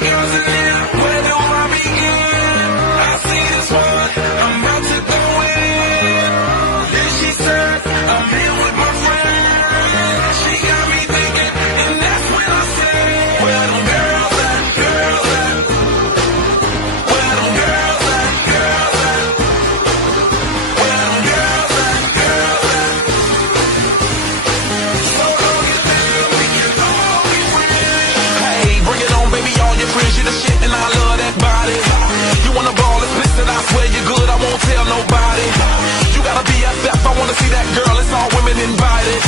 girls in here, where do I begin? I see this one, I'm about to go in. Then she said, I'm here with my friend. She got me thinking, and that's when I said, where them girls at, girls at? Where them girls at, girls at? Where them girls at, girls at? So go get down, we can all be friends. Hey, bring it on, baby, all your friends, you the shit, and I love that body. You wanna ball, it's listen, I swear you're good, I won't tell nobody. You gotta be BFF, I wanna see that girl, it's all women invited.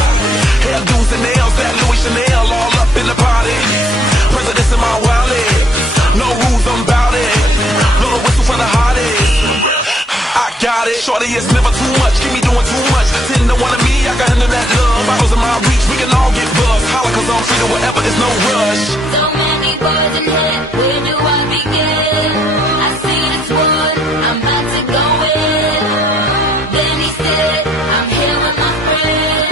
Hairdos and nails, that Louis Chanel, all up in the party. Presidents in my wallet, no rules, I'm bout it. Blow the whistle for the hottest. I got it, shorty, it's never too much, keep me doing too much. Ten to one of me, I can handle that love. Bottles in my reach, we can all get buzzed. Holla, cause I'm free to whatever, it's no rush. So many boys in here, where do I begin? I see this one, I'm about to go in. Then he said, I'm here with my friends.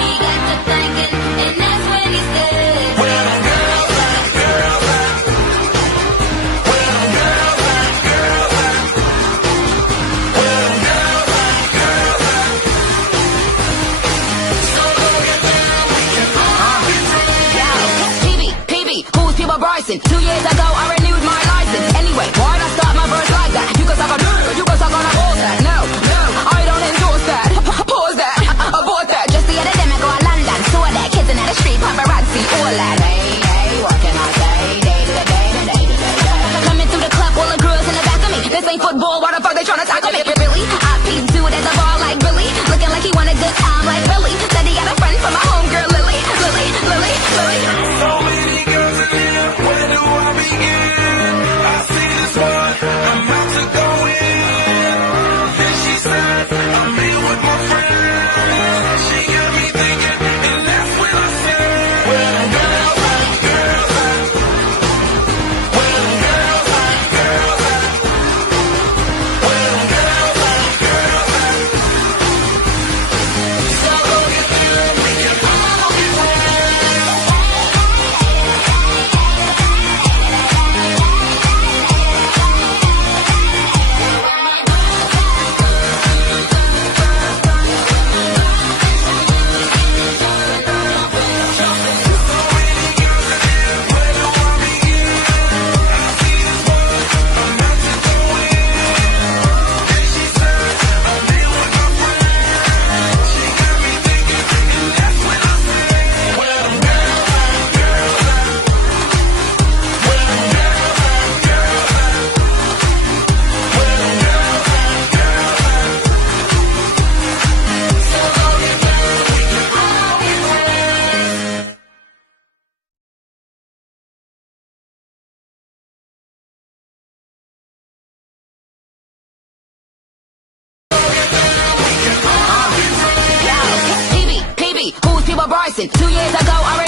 He got to thinking, and that's when he said, Where them girls at, girls at? Where them girls at, girls at? Where them girls at, girls at? So go get down, we can all be friends. yo, PB, who's People Bryson? 2 years ago, I renewed my license. Anyway, why'd I start my verse like that? You can suck on dick, or you can suck on a bullsack. No, I don't endorse that. Pause that, abort that. Just the other day, I go to London, saw that kids in the street, paparazzi, all that. Hey, what can I say? Day to day to day to day. Coming through the club, all the girls in the back of me. This ain't football, why the fuck they tryna tackle me? Really? I peeped dude at the bar like Billy, looking like he want a good time like Billy. Said he got a friend from my homegirl Lily. So many girls in here, where do I begin? I see this one, I'm about to go in. Then she said, I'm here with my friend. She got me thinking, and that's when I said, where them girls at, girls at? Where them girls at, girls at? Where them girls at, girls at? So go get down, we can all be friends. PB, who's People Bryson? 2 years ago, I